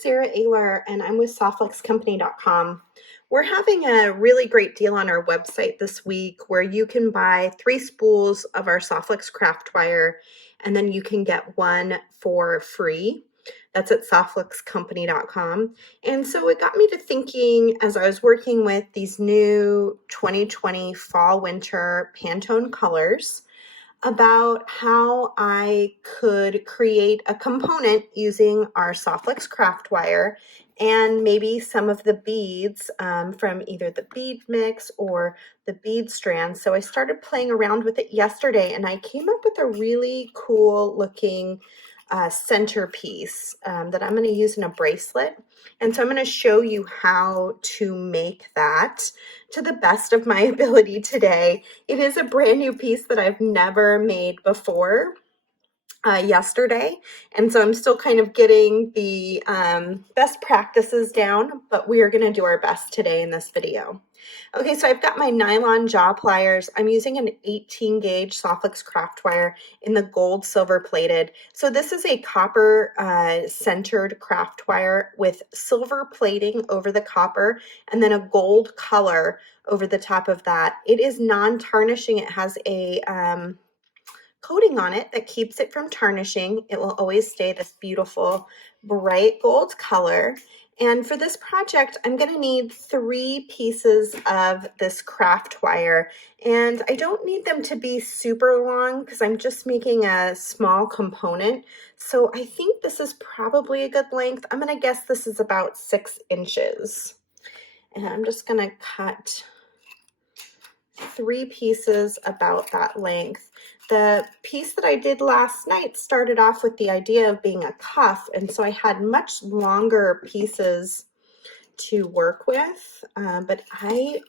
Sara and I'm with softflexcompany.com. We're having a really great deal on our website this week where you can buy 3 spools of our Softflex craft wire and then you can get one for free. That's at softflexcompany.com. And so it got me to thinking as I was working with these new 2020 fall winter Pantone colors about how I could create a component using our Softflex craft wire and maybe some of the beads from either the bead mix or the bead strand. So I started playing around with it yesterday and I came up with a really cool looking centerpiece that I'm going to use in a bracelet. And so I'm going to show you how to make that to the best of my ability today. It is a brand new piece that I've never made before yesterday. And so I'm still kind of getting the best practices down, but we are going to do our best today in this video. Okay, so I've got my nylon jaw pliers. I'm using an 18 gauge Softflex craft wire in the gold silver plated. So this is a copper centered craft wire with silver plating over the copper and then a gold color over the top of that. It is non-tarnishing. It has a coating on it that keeps it from tarnishing. It will always stay this beautiful bright gold color. And for this project, I'm going to need 3 pieces of this craft wire. And I don't need them to be super long because I'm just making a small component. So I think this is probably a good length. I'm going to guess this is about 6 inches. And I'm just going to cut 3 pieces about that length. The piece that I did last night started off with the idea of being a cuff, and so I had much longer pieces to work with, but I,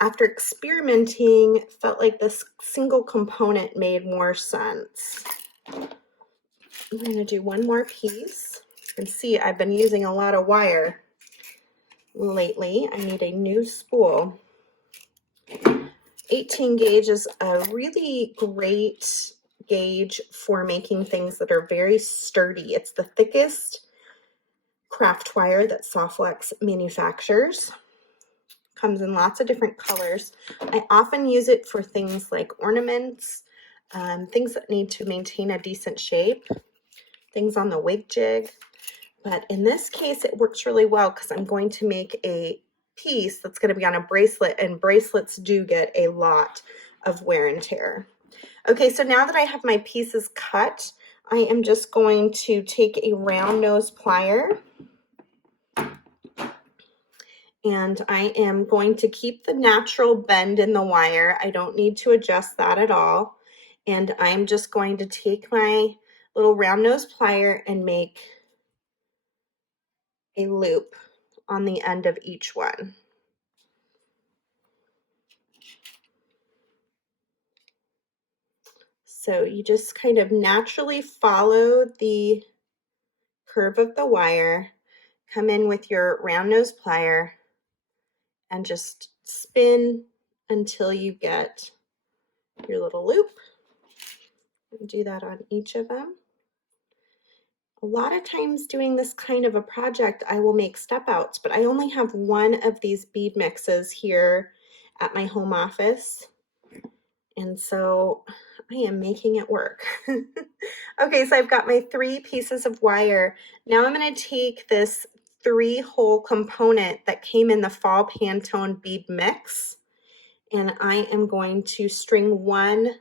after experimenting, felt like this single component made more sense. I'm going to do one more piece. You can see I've been using a lot of wire lately. I need a new spool. 18 gauge is a really great gauge for making things that are very sturdy. It's the thickest craft wire that Softflex manufactures. Comes in lots of different colors. I often use it for things like ornaments, things that need to maintain a decent shape, things on the wig jig. But in this case, it works really well because I'm going to make a piece that's going to be on a bracelet, and bracelets do get a lot of wear and tear. Okay, so now that I have my pieces cut, I am just going to take a round nose plier and I am going to keep the natural bend in the wire. I don't need to adjust that at all. And I'm just going to take my little round nose plier and make a loop on the end of each one. So you just kind of naturally follow the curve of the wire, come in with your round nose plier, and just spin until you get your little loop. And do that on each of them. A lot of times doing this kind of a project, I will make step outs, but I only have one of these bead mixes here at my home office. And so I am making it work. Okay, so I've got my 3 pieces of wire. Now I'm going to take this 3-hole component that came in the fall Pantone bead mix, and I am going to string one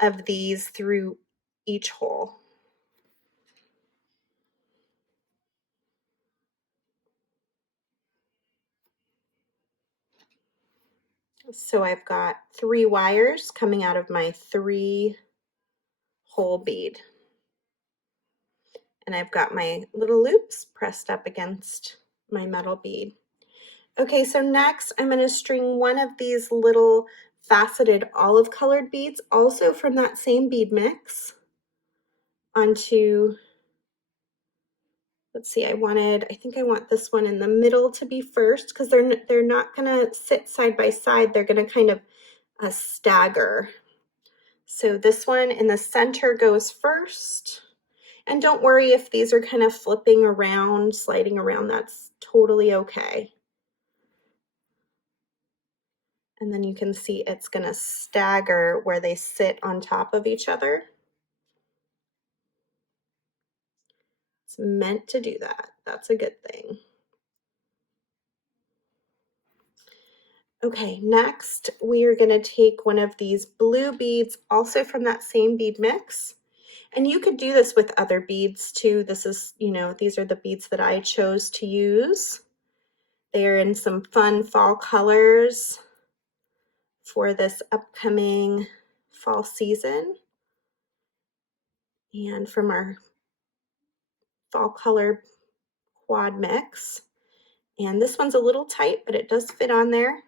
of these through each hole. So I've got 3 wires coming out of my 3-hole bead. And I've got my little loops pressed up against my metal bead. Okay, so next I'm going to string one of these little faceted olive colored beads, also from that same bead mix, onto, let's see, I think I want this one in the middle to be first because they're not going to sit side by side. They're going to kind of stagger. So this one in the center goes first. And don't worry if these are kind of flipping around, sliding around, that's totally okay. And then you can see it's going to stagger where they sit on top of each other. It's meant to do that. That's a good thing. Okay, next we are going to take one of these blue beads, also from that same bead mix. And you could do this with other beads too. This is, you know, these are the beads that I chose to use. They're in some fun fall colors for this upcoming fall season. And from our fall color quad mix. And this one's a little tight, but it does fit on there.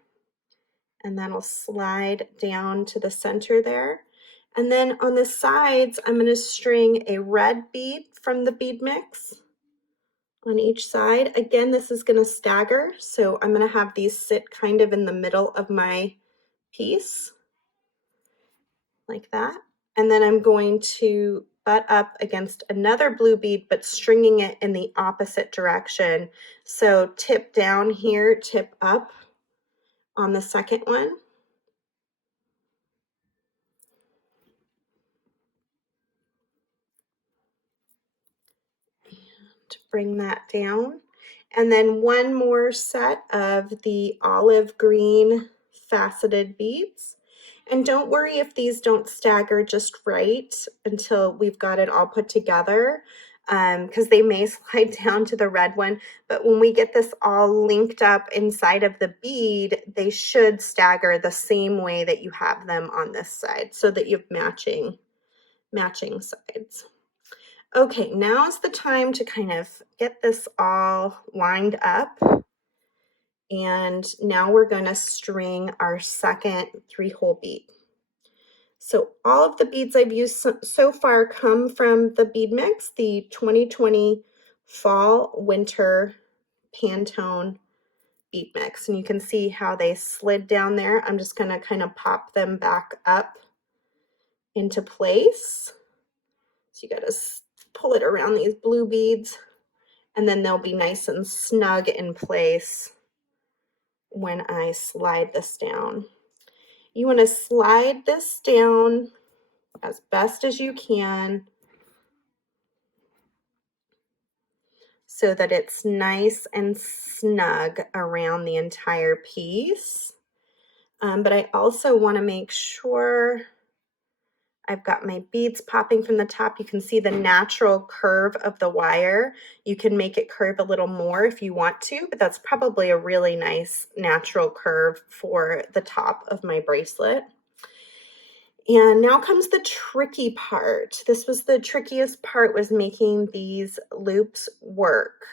And that'll slide down to the center there. And then on the sides, I'm going to string a red bead from the bead mix on each side. Again, this is going to stagger, so I'm going to have these sit kind of in the middle of my piece, like that. And then I'm going to butt up against another blue bead, but stringing it in the opposite direction. So tip down here, tip up on the second one. To bring that down. And then one more set of the olive green faceted beads. And don't worry if these don't stagger just right until we've got it all put together, because they may slide down to the red one. But when we get this all linked up inside of the bead, they should stagger the same way that you have them on this side, so that you have matching sides. Okay, now's the time to kind of get this all lined up. And now we're going to string our second 3-hole bead. So all of the beads I've used so far come from the bead mix, the 2020 Fall Winter Pantone bead mix. And you can see how they slid down there. I'm just going to kind of pop them back up into place. So you got to pull it around these blue beads, and then they'll be nice and snug in place when I slide this down. You want to slide this down as best as you can so that it's nice and snug around the entire piece. But I also want to make sure I've got my beads popping from the top. You can see the natural curve of the wire. You can make it curve a little more if you want to, but that's probably a really nice natural curve for the top of my bracelet. And now comes the tricky part. This was the trickiest part, was making these loops work.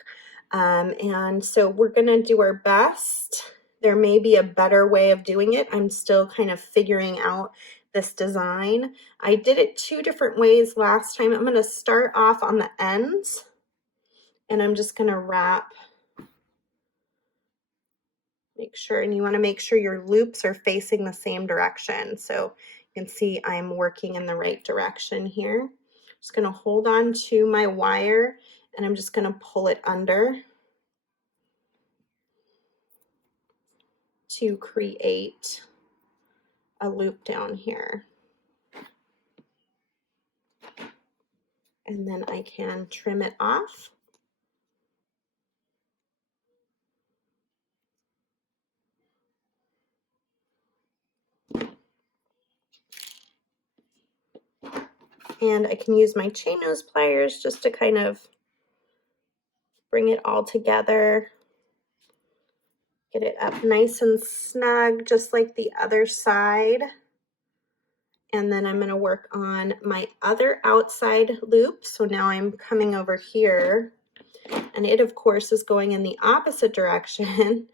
And so we're gonna do our best. There may be a better way of doing it. I'm still kind of figuring out this design. I did it 2 different ways last time. I'm gonna start off on the ends, and I'm just gonna wrap. Make sure, and you wanna make sure your loops are facing the same direction. So you can see I'm working in the right direction here. I'm just gonna hold on to my wire, and I'm just gonna pull it under to create a loop down here. And then I can trim it off. And I can use my chain nose pliers just to kind of bring it all together. Get it up nice and snug, just like the other side. And then I'm going to work on my other outside loop. So now I'm coming over here, and it of course is going in the opposite direction,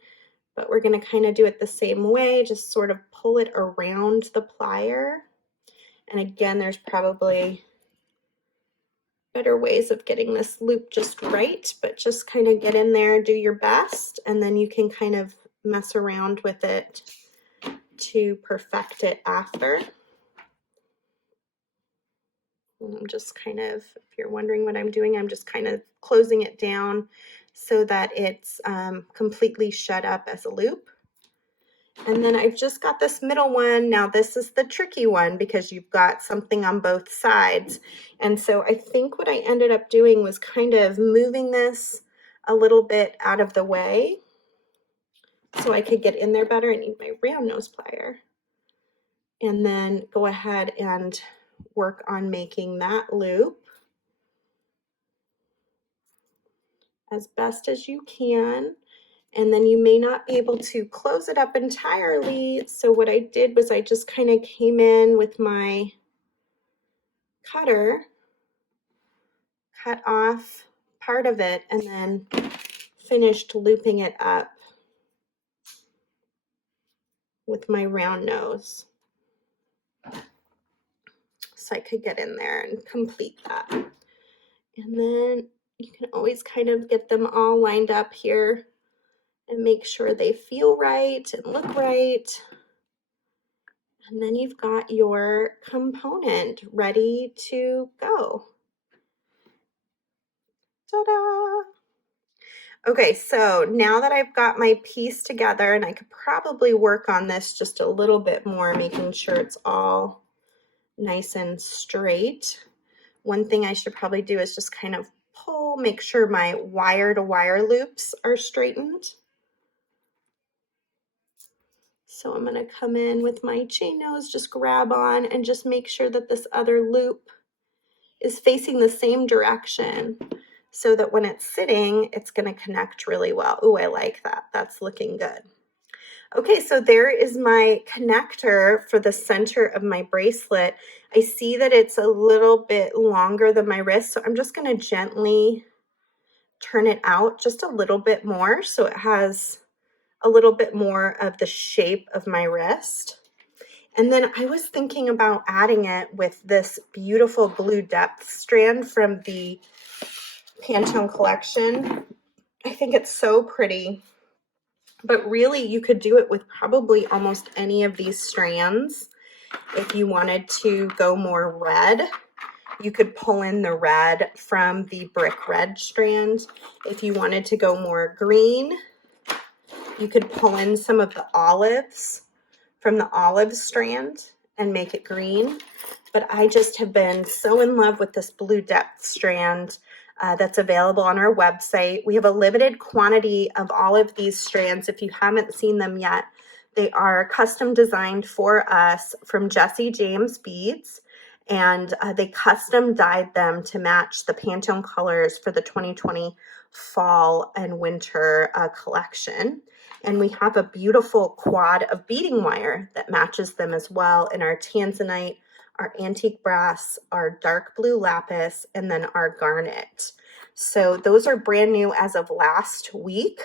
but we're going to kind of do it the same way, just sort of pull it around the plier. And again, there's probably better ways of getting this loop just right, but just kind of get in there, do your best, and then you can kind of mess around with it to perfect it after. And I'm just kind of, if you're wondering what I'm doing, I'm just kind of closing it down so that it's completely shut up as a loop. And then I've just got this middle one. Now this is the tricky one because you've got something on both sides. And so I think what I ended up doing was kind of moving this a little bit out of the way so I could get in there better. I need my round nose plier. And then go ahead and work on making that loop as best as you can. And then you may not be able to close it up entirely. So what I did was I just kind of came in with my cutter, cut off part of it, and then finished looping it up with my round nose. So I could get in there and complete that. And then you can always kind of get them all lined up here and make sure they feel right and look right. And then you've got your component ready to go. Ta-da! Okay, so now that I've got my piece together, and I could probably work on this just a little bit more, making sure it's all nice and straight. One thing I should probably do is just kind of pull, make sure my wire-to-wire loops are straightened. So I'm going to come in with my chain nose, just grab on and just make sure that this other loop is facing the same direction so that when it's sitting, it's going to connect really well. Ooh, I like that. That's looking good. Okay, so there is my connector for the center of my bracelet. I see that it's a little bit longer than my wrist, so I'm just going to gently turn it out just a little bit more so it has a little bit more of the shape of my wrist. And then I was thinking about adding it with this beautiful blue depth strand from the Pantone collection. I think it's so pretty, but really you could do it with probably almost any of these strands. If you wanted to go more red, you could pull in the red from the brick red strand. If you wanted to go more green, you could pull in some of the olives from the olive strand and make it green. But I just have been so in love with this blue depth strand that's available on our website. We have a limited quantity of all of these strands. If you haven't seen them yet, they are custom designed for us from Jesse James Beads, and they custom dyed them to match the Pantone colors for the 2020 fall and winter collection. And we have a beautiful quad of beading wire that matches them as well in our tanzanite, our antique brass, our dark blue lapis, and then our garnet. So those are brand new as of last week.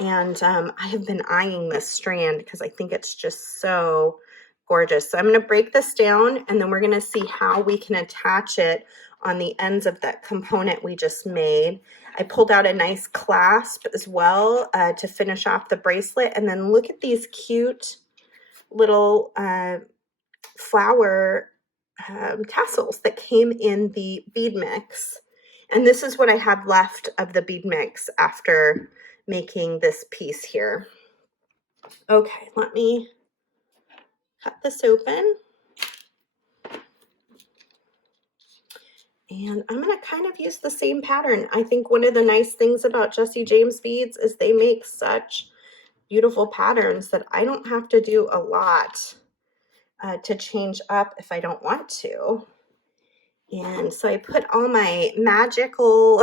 And I have been eyeing this strand because I think it's just so gorgeous. So I'm going to break this down, and then we're going to see how we can attach it on the ends of that component we just made. I pulled out a nice clasp as well to finish off the bracelet. And then look at these cute little flower tassels that came in the bead mix. And this is what I had left of the bead mix after making this piece here. Okay, let me cut this open. And I'm going to kind of use the same pattern. I think one of the nice things about Jesse James Beads is they make such beautiful patterns that I don't have to do a lot to change up if I don't want to. And so I put all my magical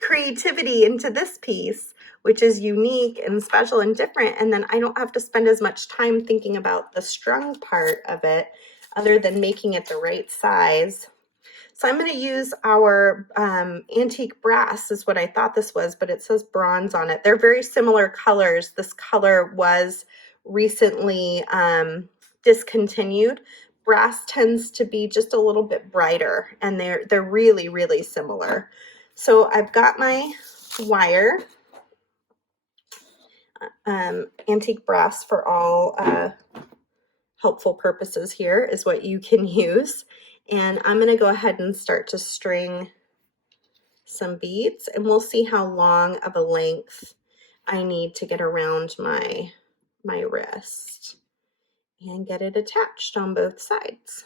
creativity into this piece, which is unique and special and different. And then I don't have to spend as much time thinking about the strung part of it other than making it the right size. So I'm going to use our antique brass is what I thought this was, but it says bronze on it. They're very similar colors. This color was recently discontinued. Brass tends to be just a little bit brighter, and they're really, really similar. So I've got my wire, antique brass for all helpful purposes here is what you can use. And I'm going to go ahead and start to string some beads, and we'll see how long of a length I need to get around my wrist and get it attached on both sides.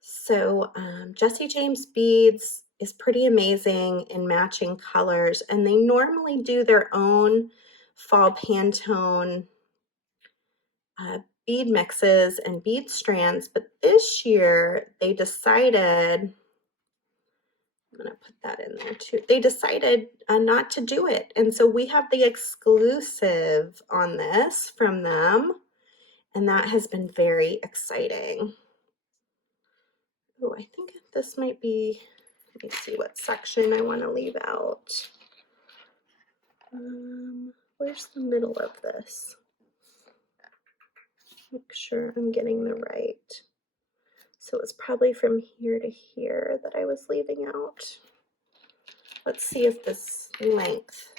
So Jesse James Beads is pretty amazing in matching colors, and they normally do their own fall Pantone bead mixes and bead strands, but this year they decided, I'm going to put that in there too, they decided not to do it. And so we have the exclusive on this from them, and that has been very exciting. Oh, I think this might be, let me see what section I want to leave out. Where's the middle of this? Make sure I'm getting the right. So it's probably from here to here that I was leaving out. Let's see if this length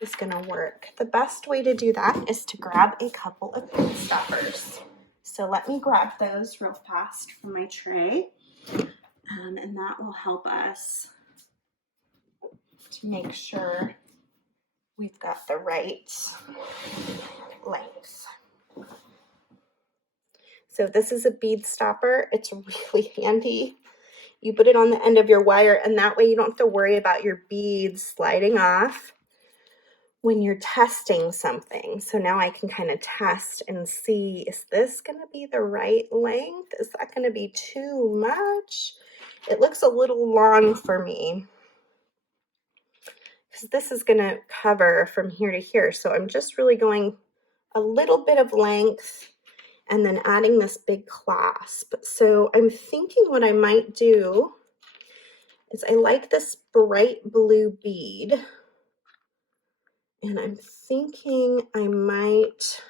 is going to work. The best way to do that is to grab a couple of bead stoppers. So let me grab those real fast from my tray, and that will help us to make sure we've got the right length. So this is a bead stopper. It's really handy. You put it on the end of your wire, and that way you don't have to worry about your beads sliding off when you're testing something. So now I can kind of test and see, is this going to be the right length? Is that going to be too much? It looks a little long for me, because this is going to cover from here to here. So I'm just really going a little bit of length and then adding this big clasp. So I'm thinking what I might do is, I like this bright blue bead, and I'm thinking I might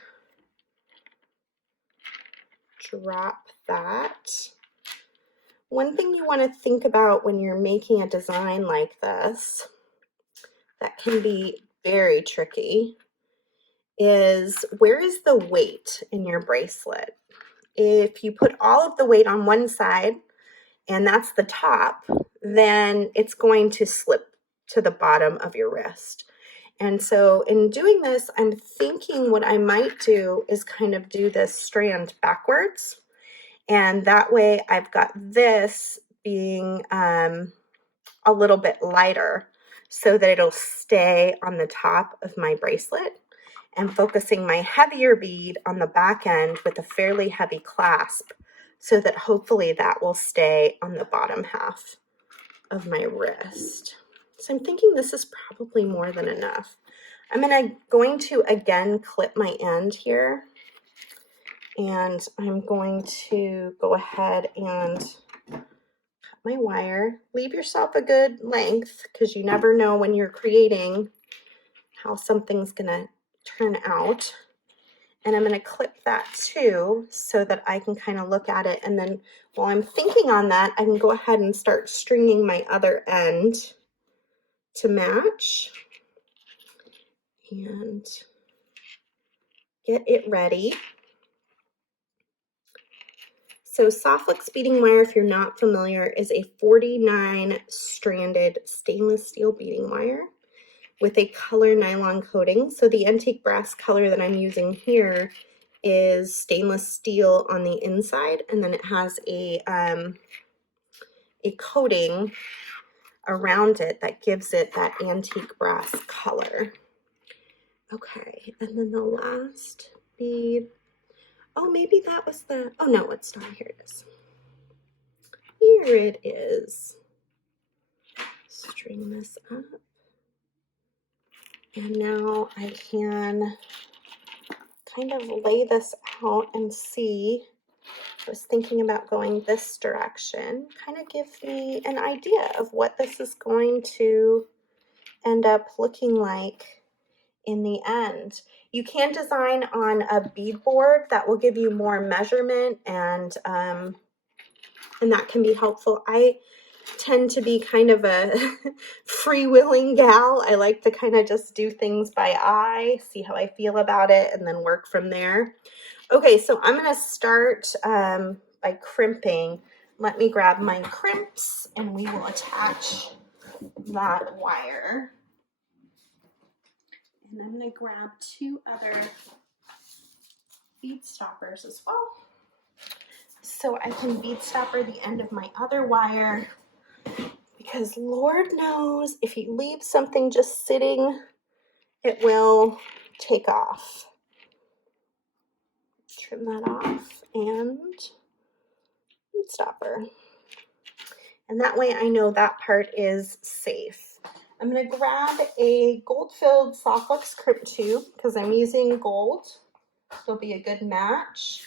drop that. One thing you want to think about when you're making a design like this that can be very tricky is, where is the weight in your bracelet? If you put all of the weight on one side and that's the top, then it's going to slip to the bottom of your wrist. And so in doing this, I'm thinking what I might do is kind of do this strand backwards. And that way I've got this being a little bit lighter, so that it'll stay on the top of my bracelet, and focusing my heavier bead on the back end with a fairly heavy clasp, so that hopefully that will stay on the bottom half of my wrist. So I'm thinking this is probably more than enough. I'm going to again clip my end here, and I'm going to go ahead and cut my wire. Leave yourself a good length, because you never know when you're creating how something's gonna turn out. And I'm gonna clip that too, so that I can kind of look at it, and then while I'm thinking on that, I can go ahead and start stringing my other end to match and get it ready. So Softflex beading wire, if you're not familiar, is a 49 stranded stainless steel beading wire with a color nylon coating. So the antique brass color that I'm using here is stainless steel on the inside, and then it has a coating around it that gives it that antique brass color. Okay, and then the last bead, oh, maybe that was the, oh no, it's not, here it is. Here it is. String this up. And now I can kind of lay this out and see. I was thinking about going this direction. Kind of gives me an idea of what this is going to end up looking like in the end. You can design on a bead board that will give you more measurement, and that can be helpful. I tend to be kind of a freewheeling gal. I like to kind of just do things by eye, see how I feel about it, and then work from there. Okay, so I'm going to start by by Crimping. Let me grab my crimps and we will attach that wire. And I'm going to grab 2 other bead stoppers as well, so I can bead stopper the end of my other wire, because Lord knows if you leave something just sitting, it will take off. Trim that off and bead stopper. And that way I know that part is safe. I'm going to grab a gold-filled Softflex crimp tube because I'm using gold. It'll be a good match.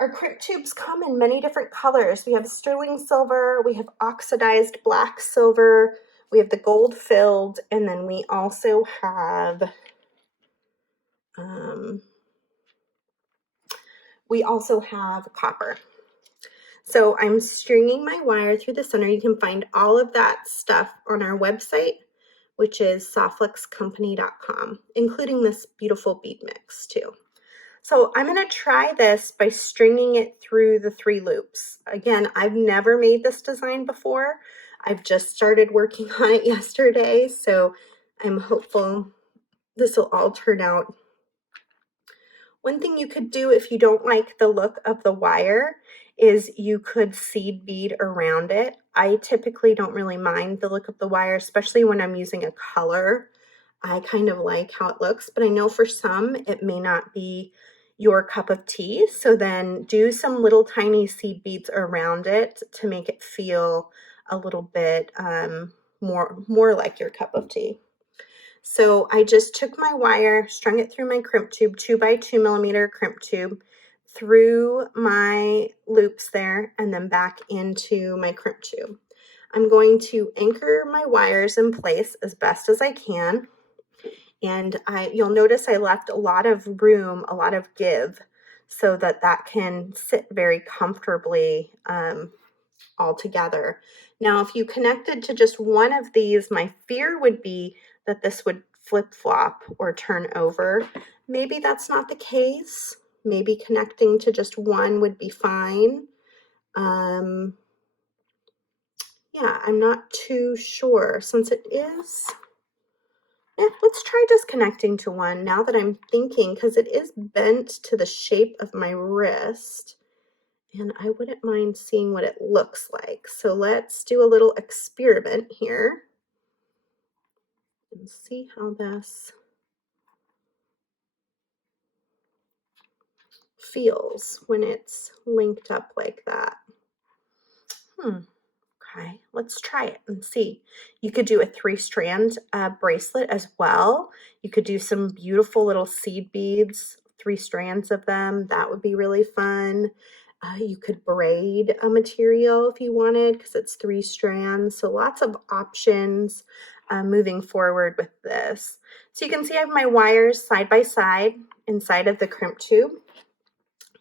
Our crimp tubes come in many different colors. We have sterling silver, we have oxidized black silver, we have the gold-filled, and then we also have copper. So I'm stringing my wire through the center. You can find all of that stuff on our website, which is softflexcompany.com, including this beautiful bead mix too. So I'm going to try this by stringing it through the 3 loops. Again, I've never made this design before. I've just started working on it yesterday, so I'm hopeful this will all turn out. One thing you could do if you don't like the look of the wire is you could seed bead around it. I typically don't really mind the look of the wire, especially when I'm using a color. I kind of like how it looks, but I know for some it may not be your cup of tea. So then do some little tiny seed beads around it to make it feel a little bit more like your cup of tea. So I just took my wire, strung it through my crimp tube, 2 by 2 millimeter crimp tube, through my loops there, and then back into my crimp tube. I'm going to anchor my wires in place as best as I can. And you'll notice I left a lot of room, a lot of give, so that that can sit very comfortably all together. Now, if you connected to just one of these, my fear would be that this would flip-flop or turn over. Maybe that's not the case. Maybe connecting to just one would be fine. Yeah, I'm not too sure since it is. Yeah, let's try disconnecting to one now that I'm thinking, because it is bent to the shape of my wrist. And I wouldn't mind seeing what it looks like. So let's do a little experiment here and see how this feels when it's linked up like that. Okay, let's try it and see. You could do a 3-strand bracelet as well. You could do some beautiful little seed beads, 3 strands of them. That would be really fun. You could braid a material if you wanted because it's 3 strands. So lots of options moving forward with this. So you can see I have my wires side by side inside of the crimp tube.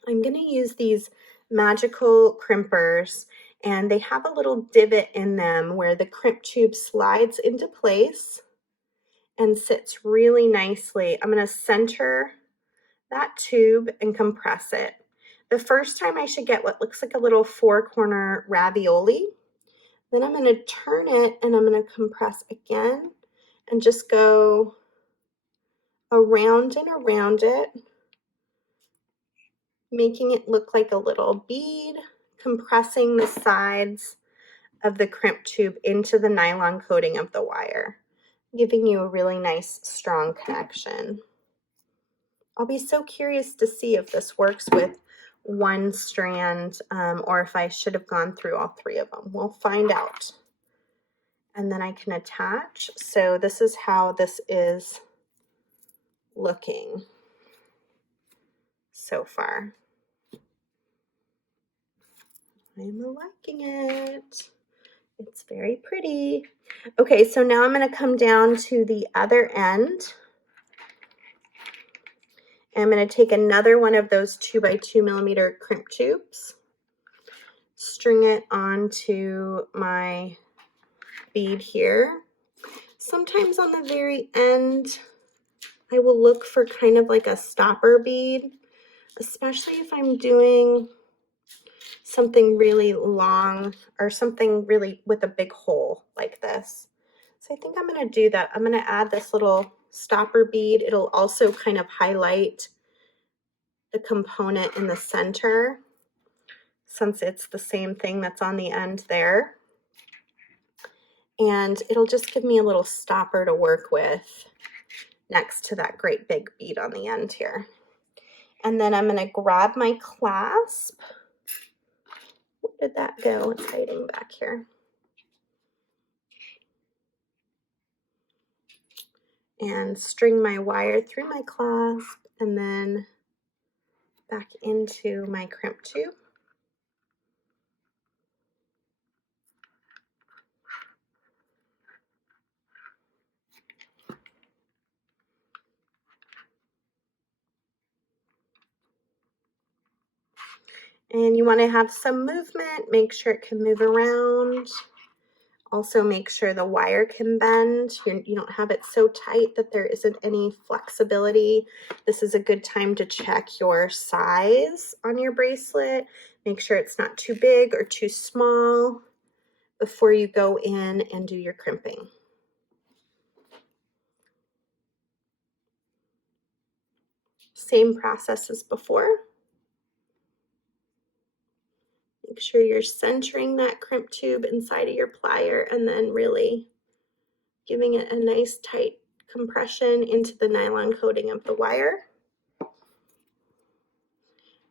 I'm going to use these magical crimpers, and they have a little divot in them where the crimp tube slides into place and sits really nicely. I'm going to center that tube and compress it. The first time I should get what looks like a little 4-corner ravioli. Then I'm going to turn it and I'm going to compress again and just go around and around it, making it look like a little bead, compressing the sides of the crimp tube into the nylon coating of the wire, giving you a really nice strong connection. I'll be so curious to see if this works with 1 strand or if I should have gone through all 3 of them. We'll find out. And then I can attach. So this is how this is looking so far. I'm liking it. It's very pretty. Okay, so now I'm going to come down to the other end. I'm going to take another one of those 2 by 2 millimeter crimp tubes, string it onto my bead here. Sometimes on the very end, I will look for kind of like a stopper bead, especially if I'm doing something really long or something really with a big hole like this. So I think I'm going to do that. I'm going to add this little stopper bead. It'll also kind of highlight the component in the center since it's the same thing that's on the end there. And it'll just give me a little stopper to work with next to that great big bead on the end here. And then I'm going to grab my clasp. Where did that go? It's hiding back here. And string my wire through my clasp and then back into my crimp tube. And you want to have some movement, make sure it can move around. Also make sure the wire can bend. You don't have it so tight that there isn't any flexibility. This is a good time to check your size on your bracelet. Make sure it's not too big or too small before you go in and do your crimping. Same process as before. Make sure you're centering that crimp tube inside of your plier and then really giving it a nice tight compression into the nylon coating of the wire.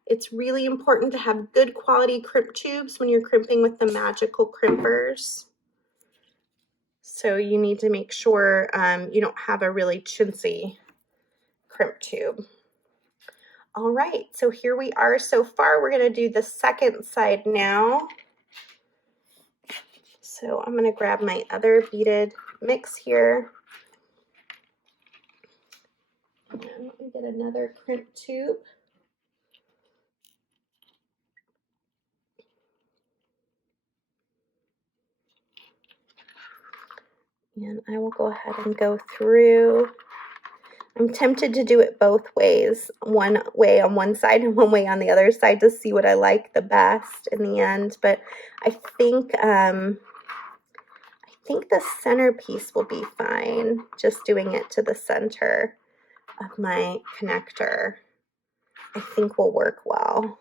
It's really important to have good quality crimp tubes when you're crimping with the magical crimpers. So you need to make sure you don't have a really chintzy crimp tube. All right, so here we are so far. We're going to do the second side now. So I'm going to grab my other beaded mix here. And let me get another crimp tube. And I will go ahead and go through. I'm tempted to do it both ways, one way on one side and one way on the other side to see what I like the best in the end. But I think the centerpiece will be fine, just doing it to the center of my connector. I think will work well.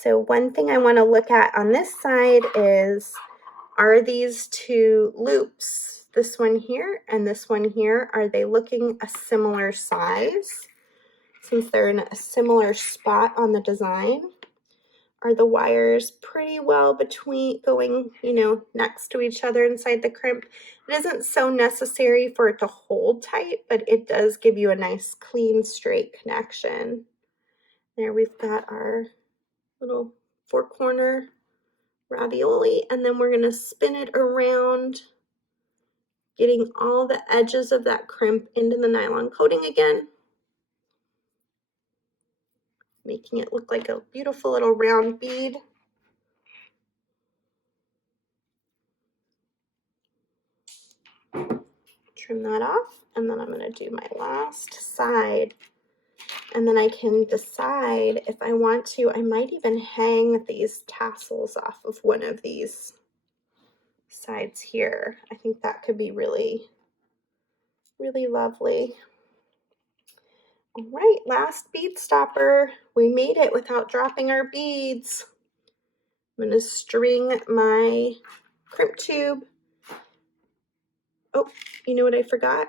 So one thing I want to look at on this side is, are these two loops, this one here and this one here, are they looking a similar size? Since they're in a similar spot on the design, are the wires pretty well between going, next to each other inside the crimp? It isn't so necessary for it to hold tight, but it does give you a nice clean straight connection. There we've got our little four corner ravioli, and then we're going to spin it around, getting all the edges of that crimp into the nylon coating again, making it look like a beautiful little round bead. Trim that off, and then I'm going to do my last side, and then I can decide if I want to. I might even hang these tassels off of one of these sides here. I think that could be really, really lovely. All right, last bead stopper. We made it without dropping our beads. I'm going to string my crimp tube. Oh, you know what I forgot?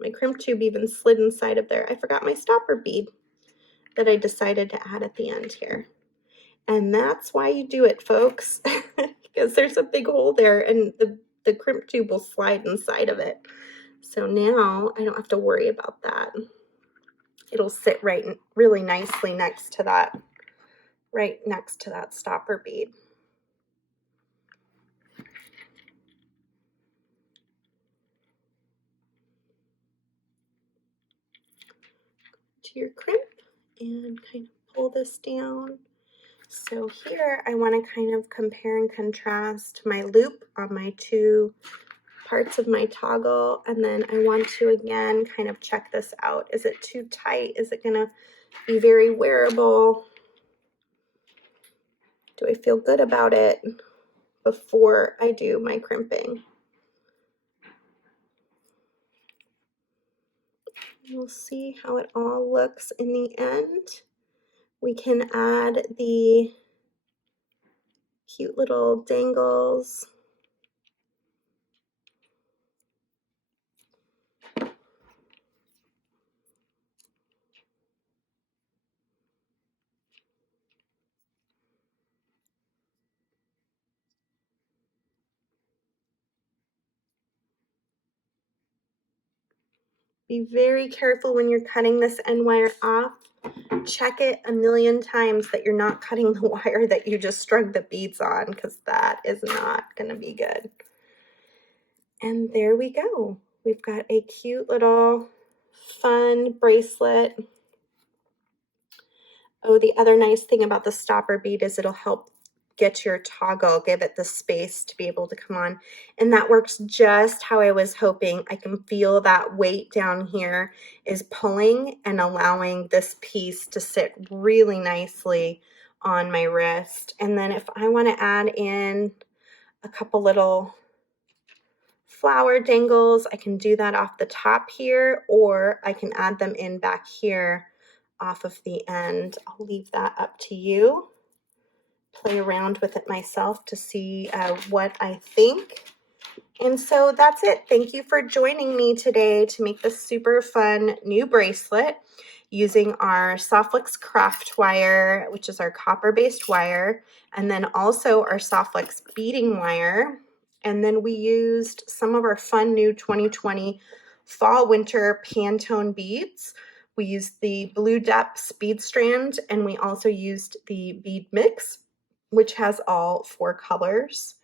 My crimp tube even slid inside of there. I forgot my stopper bead that I decided to add at the end here. And that's why you do it, folks, because there's a big hole there and the crimp tube will slide inside of it. So now I don't have to worry about that. It'll sit really nicely next to that, right next to that stopper bead. To your crimp and kind of pull this down. So here I want to kind of compare and contrast my loop on my two parts of my toggle, and then I want to again kind of check this out. Is it too tight? Is it going to be very wearable? Do I feel good about it before I do my crimping? We'll see how it all looks in the end. We can add the cute little dangles. Be very careful when you're cutting this end wire off. Check it a million times that you're not cutting the wire that you just strung the beads on, because that is not going to be good. And there we go. We've got a cute little fun bracelet. Oh, the other nice thing about the stopper bead is it'll help get your toggle, give it the space to be able to come on. And that works just how I was hoping. I can feel that weight down here is pulling and allowing this piece to sit really nicely on my wrist. And then if I want to add in a couple little flower dangles, I can do that off the top here, or I can add them in back here off of the end. I'll leave that up to you. Play around with it myself to see what I think. And so that's it. Thank you for joining me today to make this super fun new bracelet using our Softflex craft wire, which is our copper-based wire, and then also our Softflex beading wire. And then we used some of our fun new 2020 fall winter Pantone beads. We used the Blue Depths bead strand, and we also used the bead mix, which has all 4 colors.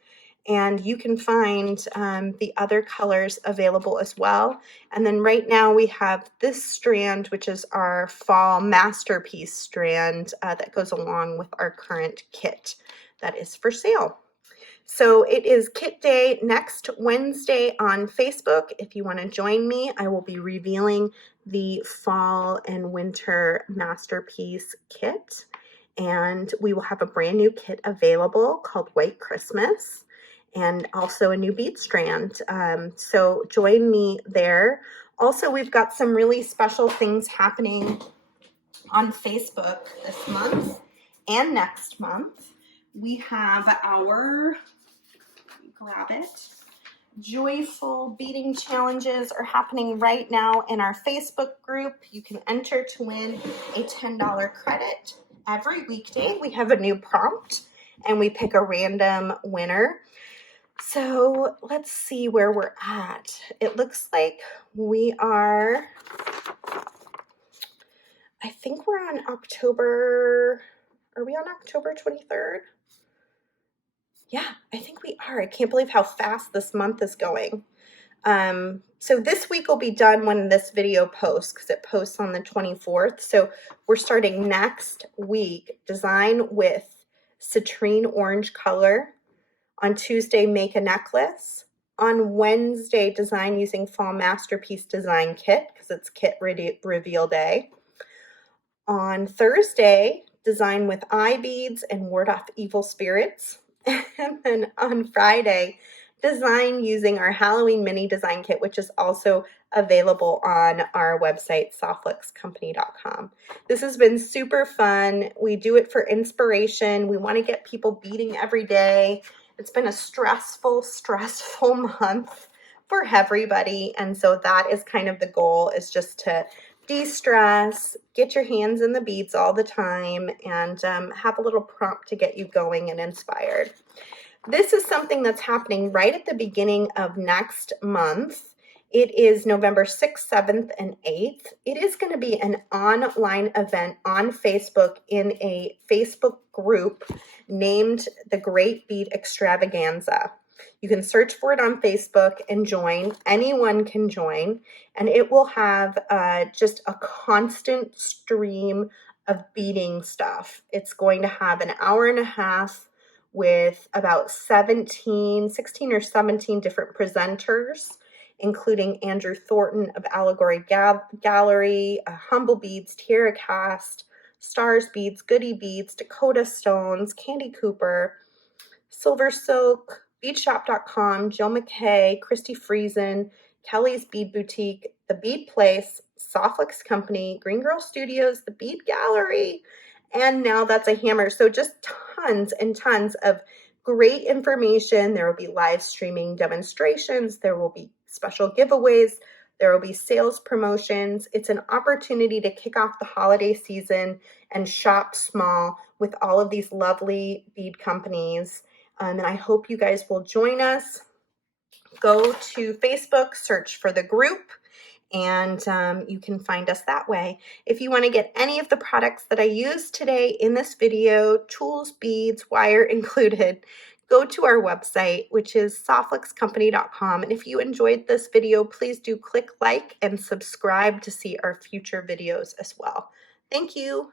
And you can find the other colors available as well. And then right now we have this strand, which is our fall masterpiece strand that goes along with our current kit that is for sale. So it is kit day next Wednesday on Facebook. If you want to join me, I will be revealing the fall and winter masterpiece kit. And we will have a brand new kit available called White Christmas, and also a new bead strand. So join me there. Also, we've got some really special things happening on Facebook this month and next month. We have our, grab it, joyful beading challenges are happening right now in our Facebook group. You can enter to win a $10 credit. Every weekday we have a new prompt and we pick a random winner. So let's see where we're at. It looks like we are, I think we're on October, are we on October 23rd? Yeah, I think we are. I can't believe how fast this month is going. So this week will be done when this video posts, because it posts on the 24th. So we're starting next week, design with citrine orange color. On Tuesday, make a necklace. On Wednesday, design using fall masterpiece design kit, because it's kit reveal day. On Thursday, design with eye beads and ward off evil spirits. And then on Friday, design using our Halloween mini design kit, which is also available on our website, softflexcompany.com. This has been super fun. We do it for inspiration. We want to get people beading every day. It's been a stressful month for everybody. And so that is kind of the goal, is just to de-stress, get your hands in the beads all the time, and have a little prompt to get you going and inspired. This is something that's happening right at the beginning of next month. It is November 6th, 7th, and 8th. It is going to be an online event on Facebook in a Facebook group named the Great Bead Extravaganza. You can search for it on Facebook and join. Anyone can join, and it will have just a constant stream of beading stuff. It's going to have an hour and a half with about 16 or 17 different presenters, including Andrew Thornton of Allegory Gallery, Humble Beads, TierraCast, Stars Beads, Goody Beads, Dakota Stones, Candy Cooper, Silver Silk, BeadShop.com, Jill McKay, Christy Friesen, Kelly's Bead Boutique, The Bead Place, Softflex Company, Green Girl Studios, The Bead Gallery, and Now That's a Hammer. So just tons and tons of great information. There will be live streaming demonstrations. There will be special giveaways. There will be sales promotions. It's an opportunity to kick off the holiday season and shop small with all of these lovely bead companies. And I hope you guys will join us. Go to Facebook, search for the group, and you can find us that way. If you want to get any of the products that I used today in this video, tools, beads, wire included, go to our website, which is softflexcompany.com. And if you enjoyed this video, please do click like and subscribe to see our future videos as well. Thank you.